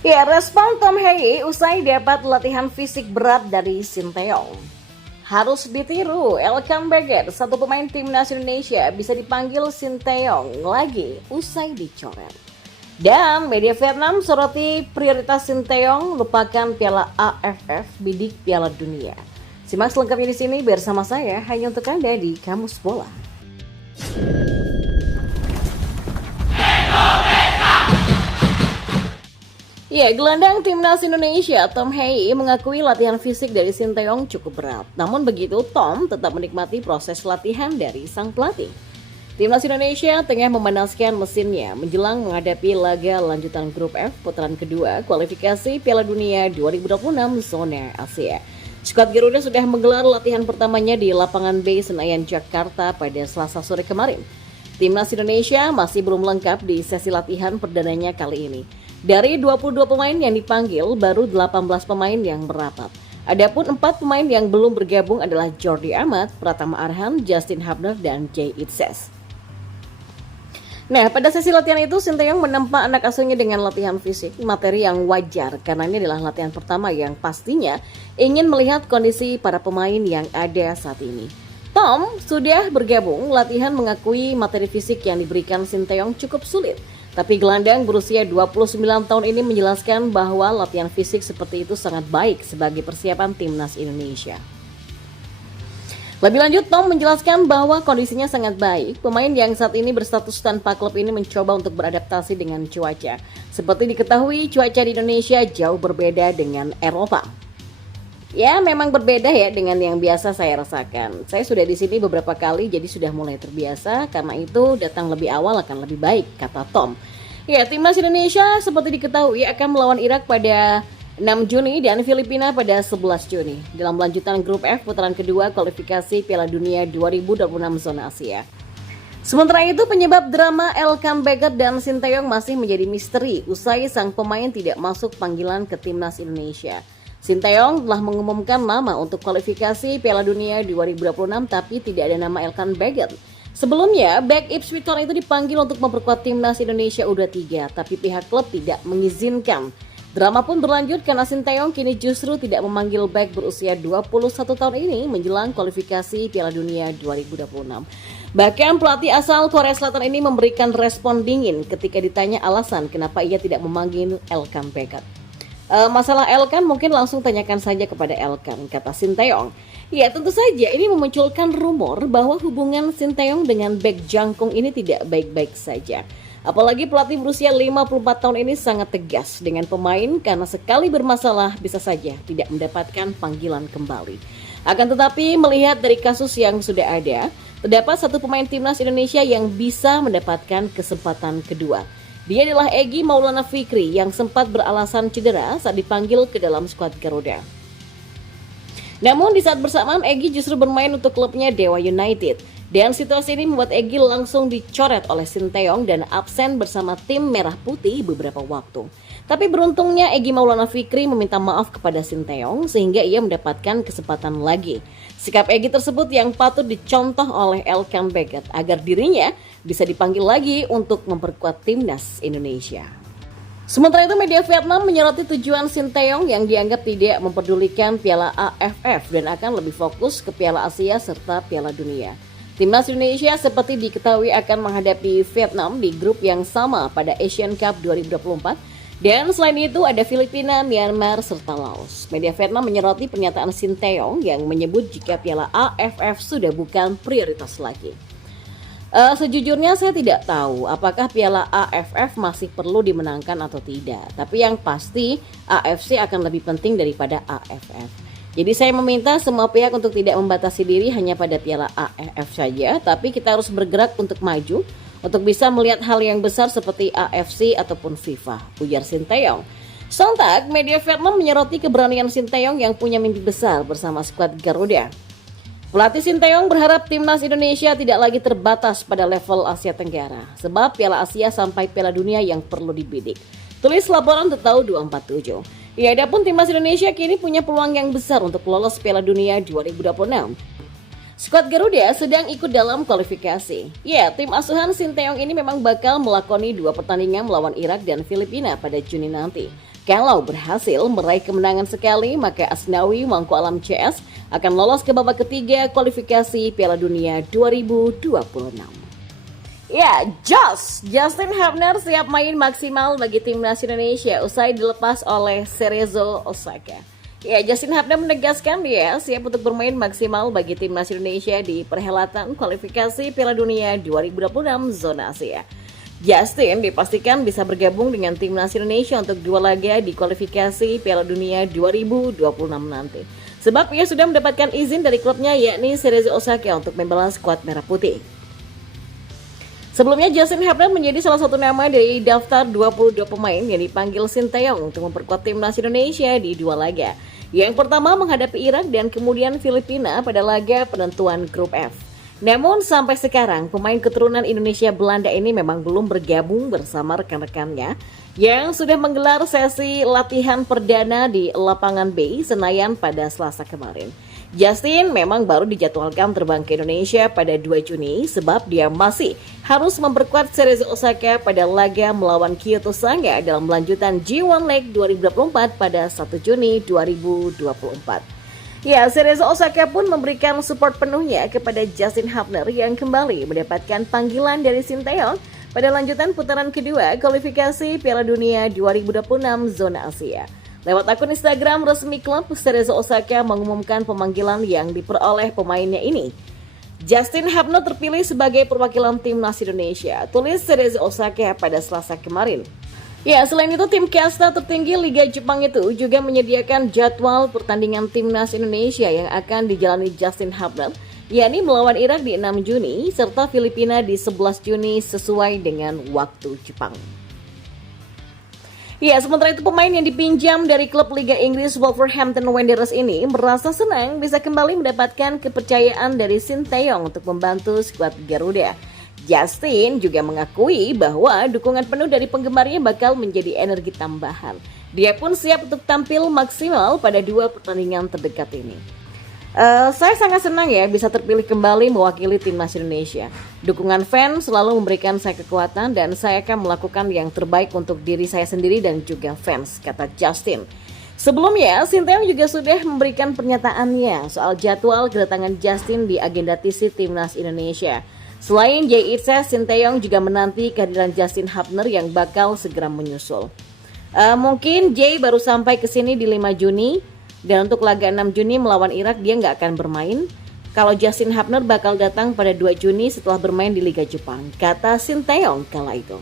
Ya, respon Tom Hye usai dapat latihan fisik berat dari Sinteyong. Harus ditiru, Elkan Baggett, satu pemain timnas Indonesia, bisa dipanggil Sinteyong lagi usai dicoret. Dan media Vietnam soroti prioritas Sinteyong lupakan Piala AFF bidik Piala Dunia. Simak selengkapnya di sini bersama saya hanya untuk Anda di Kamus Bola. Ya, gelandang timnas Indonesia Tom Hye mengakui latihan fisik dari Sinteyong cukup berat. Namun begitu, Tom tetap menikmati proses latihan dari sang pelatih. Timnas Indonesia tengah memanaskan mesinnya menjelang menghadapi laga lanjutan grup F putaran kedua kualifikasi Piala Dunia 2026 zona Asia. Skuad Garuda sudah menggelar latihan pertamanya di lapangan B Senayan Jakarta pada Selasa sore kemarin. Timnas Indonesia masih belum lengkap di sesi latihan perdananya kali ini. Dari 22 pemain yang dipanggil, baru 18 pemain yang merapat. Adapun 4 pemain yang belum bergabung adalah Jordi Amat, Pratama Arhan, Justin Hubner, dan Jay Itzes. Nah, pada sesi latihan itu, Sinteyong menempa anak asuhnya dengan latihan fisik, materi yang wajar karena ini adalah latihan pertama yang pastinya ingin melihat kondisi para pemain yang ada saat ini. Tom sudah bergabung, latihan mengakui materi fisik yang diberikan Sinteyong cukup sulit. Tapi gelandang berusia 29 tahun ini menjelaskan bahwa latihan fisik seperti itu sangat baik sebagai persiapan timnas Indonesia. Lebih lanjut, Tom menjelaskan bahwa kondisinya sangat baik. Pemain yang saat ini berstatus tanpa klub ini mencoba untuk beradaptasi dengan cuaca. Seperti diketahui, cuaca di Indonesia jauh berbeda dengan Eropa. Ya, memang berbeda ya dengan yang biasa saya rasakan. Saya sudah di sini beberapa kali, jadi sudah mulai terbiasa. Karena itu datang lebih awal akan lebih baik, kata Tom. Ya, timnas Indonesia seperti diketahui akan melawan Irak pada 6 Juni dan Filipina pada 11 Juni dalam lanjutan grup F putaran kedua kualifikasi Piala Dunia 2026 zona Asia. Sementara itu, penyebab drama Elkan Baggett dan Sinteyong masih menjadi misteri usai sang pemain tidak masuk panggilan ke timnas Indonesia. Sinteyong telah mengumumkan nama untuk kualifikasi Piala Dunia 2026 tapi tidak ada nama Elkan Baggett. Sebelumnya, bek Ipswich Town itu dipanggil untuk memperkuat timnas Indonesia U23 tapi pihak klub tidak mengizinkan. Drama pun berlanjut karena Sinteyong kini justru tidak memanggil bek berusia 21 tahun ini menjelang kualifikasi Piala Dunia 2026. Bahkan pelatih asal Korea Selatan ini memberikan respon dingin ketika ditanya alasan kenapa ia tidak memanggil Elkan Baggett. Masalah Elkan mungkin langsung tanyakan saja kepada Elkan, kata Sinteyong. Ya, tentu saja ini memunculkan rumor bahwa hubungan Sinteyong dengan bek jangkung ini tidak baik-baik saja. Apalagi pelatih berusia 54 tahun ini sangat tegas dengan pemain karena sekali bermasalah bisa saja tidak mendapatkan panggilan kembali. Akan tetapi melihat dari kasus yang sudah ada, terdapat satu pemain timnas Indonesia yang bisa mendapatkan kesempatan kedua. Dia adalah Egy Maulana Fikri yang sempat beralasan cedera saat dipanggil ke dalam skuad Garuda. Namun di saat bersamaan Egy justru bermain untuk klubnya Dewa United. Dan situasi ini membuat Egy langsung dicoret oleh Sinteyong dan absen bersama tim Merah Putih beberapa waktu. Tapi beruntungnya Egy Maulana Fikri meminta maaf kepada Sinteyong sehingga ia mendapatkan kesempatan lagi. Sikap Egy tersebut yang patut dicontoh oleh Elkan Baggett agar dirinya bisa dipanggil lagi untuk memperkuat timnas Indonesia. Sementara itu, media Vietnam menyoroti tujuan Sinteyong yang dianggap tidak mempedulikan Piala AFF dan akan lebih fokus ke Piala Asia serta Piala Dunia. Timnas Indonesia seperti diketahui akan menghadapi Vietnam di grup yang sama pada Asian Cup 2024 dan selain itu ada Filipina, Myanmar, serta Laos. Media Vietnam menyoroti pernyataan Sinteyong yang menyebut jika Piala AFF sudah bukan prioritas lagi. Sejujurnya saya tidak tahu apakah Piala AFF masih perlu dimenangkan atau tidak. Tapi yang pasti AFC akan lebih penting daripada AFF. Jadi saya meminta semua pihak untuk tidak membatasi diri hanya pada Piala AFF saja. Tapi kita harus bergerak untuk maju, untuk bisa melihat hal yang besar seperti AFC ataupun FIFA, ujar Sinteyong. Sontak, media Vietnam menyoroti keberanian Sinteyong yang punya mimpi besar bersama skuad Garuda. Pelatih Sinteyong berharap timnas Indonesia tidak lagi terbatas pada level Asia Tenggara, sebab Piala Asia sampai Piala Dunia yang perlu dibidik. Tulis laporan Tetau 247. Ya, adapun timnas Indonesia kini punya peluang yang besar untuk lolos Piala Dunia 2026. Skuad Garuda sedang ikut dalam kualifikasi. Ya, tim asuhan Sinteyong ini memang bakal melakoni 2 pertandingan melawan Irak dan Filipina pada Juni nanti. Kalau berhasil meraih kemenangan sekali, maka Asnawi Mangku Alam CS akan lolos ke babak ketiga kualifikasi Piala Dunia 2026. Ya, Justin Hubner siap main maksimal bagi timnas Indonesia usai dilepas oleh Cerezo Osaka. Ya, Justin Hubner menegaskan dia siap untuk bermain maksimal bagi timnas Indonesia di perhelatan kualifikasi Piala Dunia 2026 zona Asia. Justin dipastikan bisa bergabung dengan timnas Indonesia untuk 2 laga di kualifikasi Piala Dunia 2026 nanti. Sebab ia sudah mendapatkan izin dari klubnya yakni Cerezo Osaka untuk membela skuad Merah Putih. Sebelumnya Justin Hubner menjadi salah satu nama dari daftar 22 pemain yang dipanggil Sinteyong untuk memperkuat timnas Indonesia di 2 laga. Yang pertama menghadapi Irak dan kemudian Filipina pada laga penentuan grup F. Namun sampai sekarang pemain keturunan Indonesia Belanda ini memang belum bergabung bersama rekan-rekannya yang sudah menggelar sesi latihan perdana di lapangan B Senayan pada Selasa kemarin. Justin memang baru dijadwalkan terbang ke Indonesia pada 2 Juni sebab dia masih harus memperkuat Cerezo Osaka pada laga melawan Kyoto Sanga dalam lanjutan G1 Leg 2024 pada 1 Juni 2024. Ya, Cerezo Osaka pun memberikan support penuhnya kepada Justin Hubner yang kembali mendapatkan panggilan dari Sinteyong pada lanjutan putaran kedua kualifikasi Piala Dunia 2026 zona Asia. Lewat akun Instagram resmi klub, Cerezo Osaka mengumumkan pemanggilan yang diperoleh pemainnya ini. Justin Hubner terpilih sebagai perwakilan timnas Indonesia, tulis Cerezo Osaka pada Selasa kemarin. Ya, selain itu tim kasta tertinggi Liga Jepang itu juga menyediakan jadwal pertandingan timnas Indonesia yang akan dijalani Justin Hubner, yakni melawan Irak di 6 Juni serta Filipina di 11 Juni sesuai dengan waktu Jepang. Ya, sementara itu pemain yang dipinjam dari klub Liga Inggris Wolverhampton Wanderers ini merasa senang bisa kembali mendapatkan kepercayaan dari Sinteyong untuk membantu skuad Garuda. Justin juga mengakui bahwa dukungan penuh dari penggemarnya bakal menjadi energi tambahan. Dia pun siap untuk tampil maksimal pada 2 pertandingan terdekat ini. Saya sangat senang ya bisa terpilih kembali mewakili timnas Indonesia. Dukungan fans selalu memberikan saya kekuatan dan saya akan melakukan yang terbaik untuk diri saya sendiri dan juga fans, kata Justin. Sebelumnya, Sinteyong juga sudah memberikan pernyataannya soal jadwal kedatangan Justin di agenda TC Timnas Indonesia. Selain Jay Itse, Sinteyong juga menanti kehadiran Justin Hubner yang bakal segera menyusul. Mungkin Jay baru sampai ke sini di 5 Juni. Dan untuk laga 6 Juni melawan Irak dia nggak akan bermain. Kalau Justin Hubner bakal datang pada 2 Juni setelah bermain di Liga Jepang, kata Sinteyong kala itu.